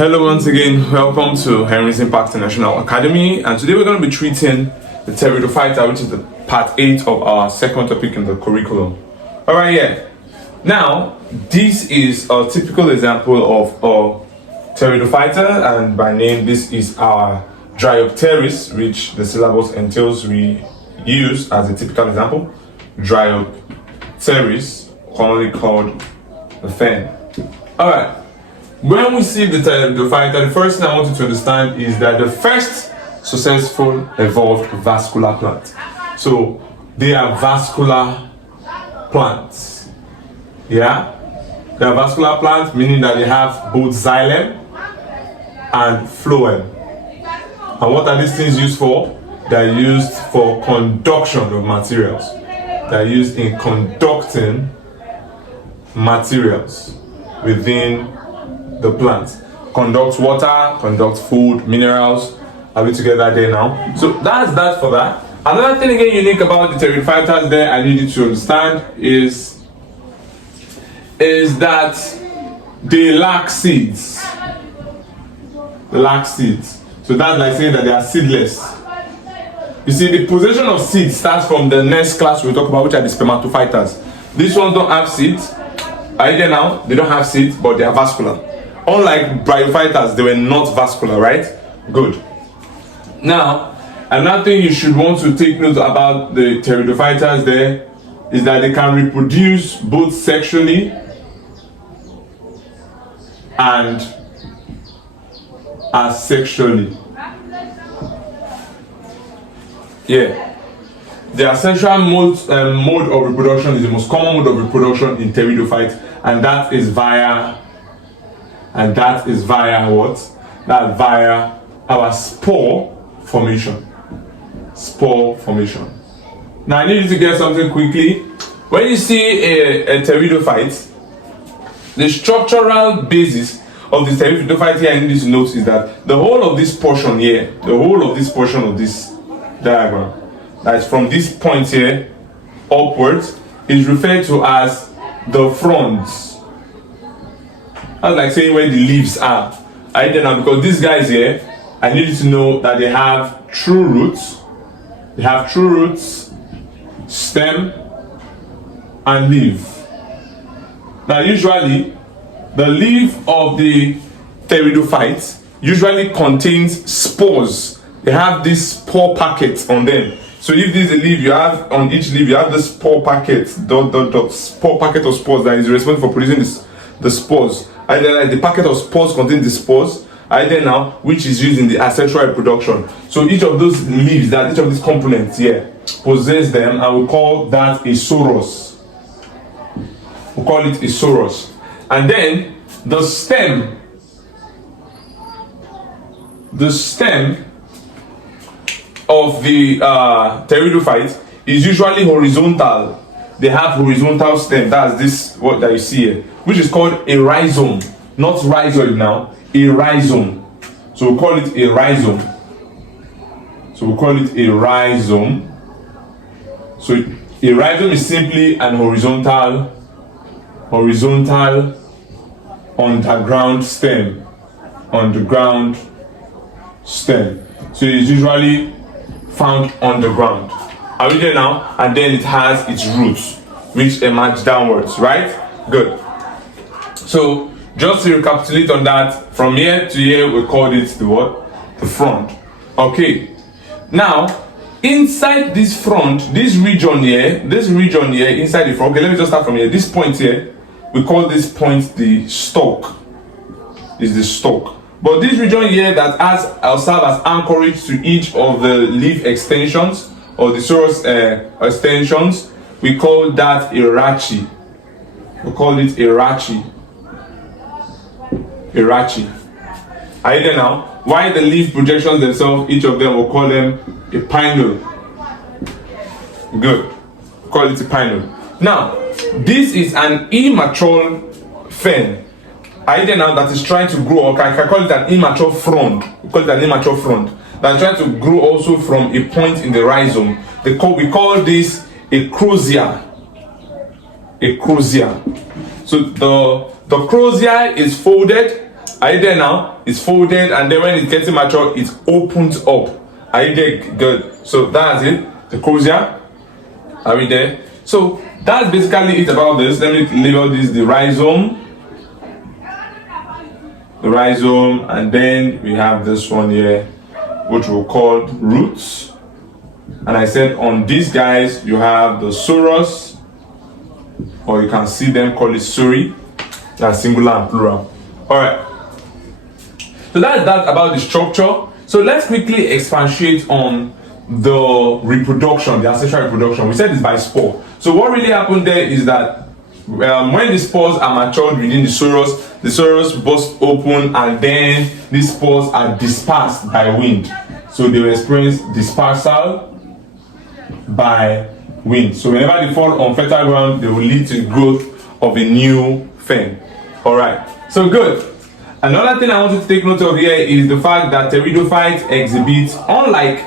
Hello once again, welcome to Henry's Impact International Academy, and today we're going to be treating the Pteridophyta, which is the part 8 of our second topic in the curriculum. Alright, yeah. Now, this is a typical example of a Pteridophyta, and by name this is our Dryopteris, which the syllabus entails we use as a typical example. Dryopteris, commonly called the fen. Alright. When we see the Pteridophyta, the first thing I want you to understand is that the first successful evolved vascular plant. So they are vascular plants. Yeah? They are vascular plants, meaning that they have both xylem and phloem. And what are these things used for? They're used for conduction of materials. They're used in conducting materials within the plant. Conduct water, conduct food, minerals. Are we together there now? So that's that for that. Another thing again unique about the Pteridophytas there I need you to understand is that they lack seeds. They lack seeds. So that's like saying that they are seedless. You see, the possession of seeds starts from the next class we'll talk about, which are the spermatophytas. These ones don't have seeds. Are you there now? They don't have seeds, but they are vascular. Unlike bryophytas, they were not vascular, right? Good. Now, another thing you should want to take note about the Pteridophytas there is that they can reproduce both sexually and asexually. Yeah. Their sexual mode of reproduction is the most common mode of reproduction in Pteridophytes, and that is via what? That via our spore formation. Spore formation. Now I need you to get something quickly. When you see a Pteridophyte, the structural basis of the Pteridophyte here I need you to note is that the whole of this portion here, the whole of this portion of this diagram, that is from this point here upwards, is referred to as the fronds. That's like saying where the leaves are. I did now because these guys here, I need you to know that they have true roots. They have true roots, stem, and leaf. Now usually, the leaf of the Pteridophyte usually contains spores. They have this spore packet on them. So if this is a leaf, you have on each leaf you have the spore packet, spore packet of spores that is responsible for producing the spores. Either the packet of spores contains the spores, either now which is used in the asexual reproduction. So each of those leaves, each of these components here possess them, and we call that a soros. We call it a soros. And then the stem of the Pteridophyte is usually horizontal. They have horizontal stem. That's this what that you see here, which is called a rhizome, not rhizoid now. A rhizome. So we call it a rhizome. So a rhizome is simply an horizontal underground stem. So it's usually found underground. Are we there now? And then it has its roots, which emerge downwards, right? Good. So just to recapitulate on that, from here to here we called it the what? The front. Okay. Now, inside this front, this region here, inside the front. Okay, let me just start from here. This point here, we call this point the stalk. Is the stalk. But this region here that serve as anchorage to each of the leaf extensions or the soros extensions, we call that a rachi. We call it a rachi. Are you there now? Why the leaf projections themselves, each of them, we'll call them a pinule. Good. We'll call it a pinule. Now, this is an immature fen. Are you there now? That is trying to grow, or I can call it an immature frond. We call it an immature frond. That is trying to grow also from a point in the rhizome. We call this a crosier. So the crosier is folded Are you there now? It's folded, and then when it's getting mature, it opens up. Are you there? Good. So that's it. The crosier. Are we there? So that's basically it about this. Let me label this the rhizome. The rhizome, and then we have this one here, which we'll call roots. And I said on these guys, you have the sorus, or you can see them call it suri. That's singular and plural. All right. So that's that about the structure. So let's quickly expatiate on the reproduction, the asexual reproduction. We said it's by spore. So what really happened there is that when the spores are matured within the sorus burst open, and then these spores are dispersed by wind. So they will experience dispersal by wind. So whenever they fall on fertile ground, they will lead to the growth of a new fern. All right. So good. Another thing I want you to take note of here is the fact that pteridophytes exhibit, unlike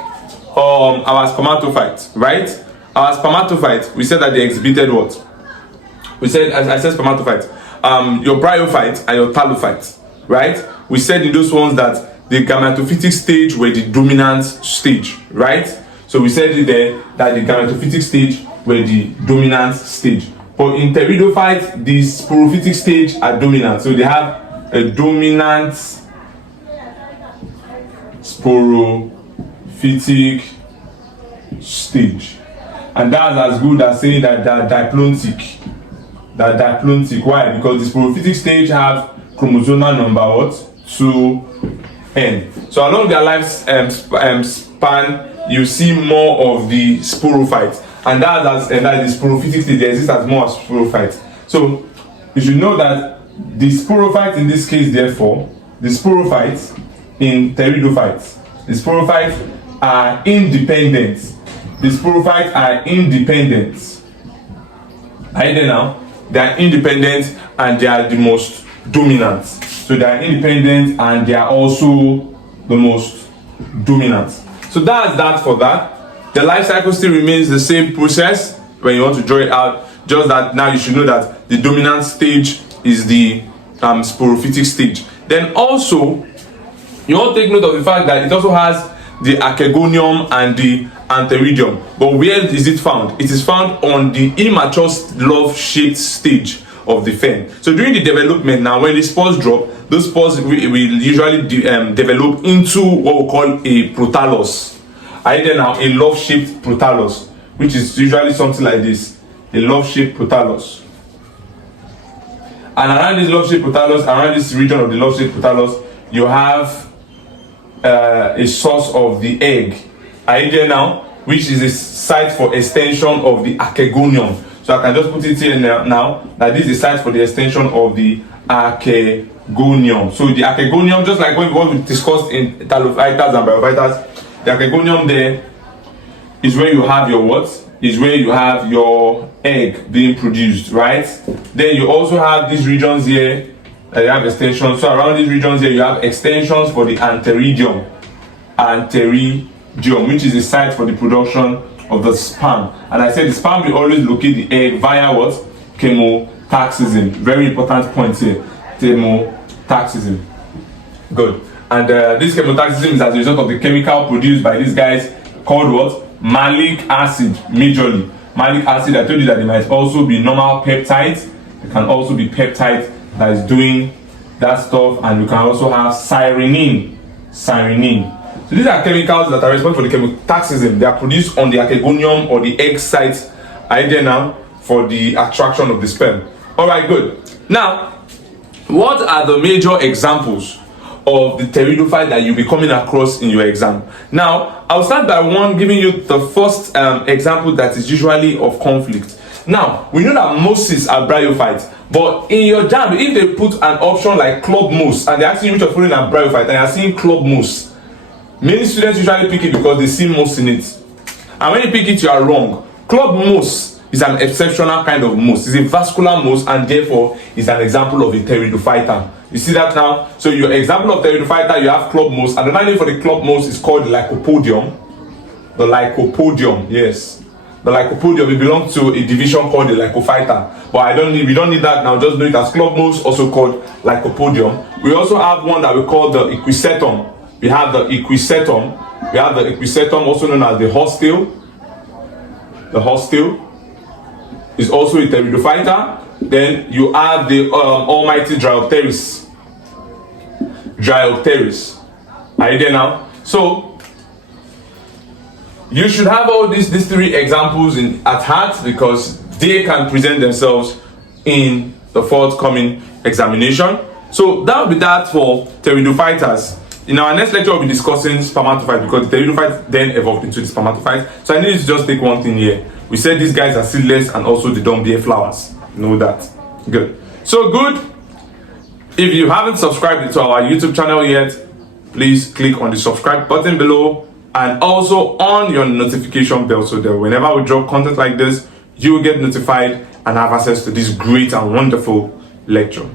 our spermatophytes, right? Our spermatophytes, we said that they exhibited what? We said, as I said, spermatophytes, your bryophytes and your talophytes, right? We said in those ones that the gametophytic stage were the dominant stage, right? So we said it there that the gametophytic stage were the dominant stage. But in pteridophytes, the sporophytic stage are dominant. So they have a dominant sporophytic stage. And that's as good as saying that they're diplontic. They're diplontic. Why? Because the sporophytic stage have chromosomal number what? 2n. So along their life span, you see more of the sporophytes. And that's the sporophytic stage. They exist as more sporophytes. So you should know that the sporophytes in this case, therefore, the sporophytes in pteridophytes, the sporophytes are independent. The sporophytes are independent. Are you there now? They are independent and they are the most dominant. So they are independent and they are also the most dominant. So that's that for that. The life cycle still remains the same process when you want to draw it out. Just that now you should know that the dominant stage is the sporophytic stage. Then also, you want to take note of the fact that it also has the archegonium and the antheridium. But where is it found? It is found on the immature love-shaped stage of the fern. So during the development now, when the spores drop, those spores will usually develop into what we call a prothallus. Either now a love-shaped prothallus, which is usually something like this, a love-shaped prothallus. And around this love-shaped prothallus, around this region of the love-shaped prothallus, you have a source of the egg. Are you there now? Which is a site for extension of the archegonium. So I can just put it here now that this is the site for the extension of the archegonium. So the archegonium, just like what we discussed in talophytas and bryophytas, the archegonium there is where you have your what? Is where you have your egg being produced, right? Then you also have these regions here that you have extensions. So around these regions here, you have extensions for the antheridium. Antheridium, which is the site for the production of the sperm. And I said the sperm will always locate the egg via what? Chemotaxism. Very important point here. Chemotaxism. Good. And this chemotaxism is as a result of the chemical produced by these guys called what? Malic acid, majorly. Malic acid, I told you that it might also be normal peptides. It can also be peptides that is doing that stuff, and you can also have cyrenine. Cyrenine. So these are chemicals that are responsible for the chemotaxism. They are produced on the archegonium or the egg site, either now for the attraction of the sperm. All right, good. Now, what are the major examples of the pteridophyte that you'll be coming across in your exam? Now, I'll start by giving you the first example that is usually of conflict. Now, we know that mosses are bryophytes, but in your JAMB, if they put an option like club moss and they ask you which of following are bryophyte and you're seeing club moss, many students usually pick it because they see moss in it. And when you pick it, you are wrong. Club moss is an exceptional kind of moss. It's a vascular moss and therefore is an example of a pteridophyta. You see that now? So your example of pteridophyta, you have club moss. And the name for the club moss is called lycopodium. The lycopodium, yes. The Lycopodium, it belongs to a division called the Lycophyta. But we don't need that now, just know it as club moles, also called Lycopodium. We also have one that we call the Equisetum. We have the Equisetum. We have the Equisetum, also known as the horsetail. The horsetail is also a Pteridophyta. Then you have the almighty Dryopteris. Dryopteris. Are you there now? So you should have all these three examples at heart, because they can present themselves in the forthcoming examination. So that will be that for Pteridophytas. In our next lecture, we'll be discussing spermatophytes, because the Pteridophytes then evolved into the spermatophytes. So I need you to just take one thing here. We said these guys are seedless and also they don't bear flowers. Know that. Good. So good. If you haven't subscribed to our YouTube channel yet, please click on the subscribe button below and also on your notification bell, so that whenever we drop content like this, you will get notified and have access to this great and wonderful lecture.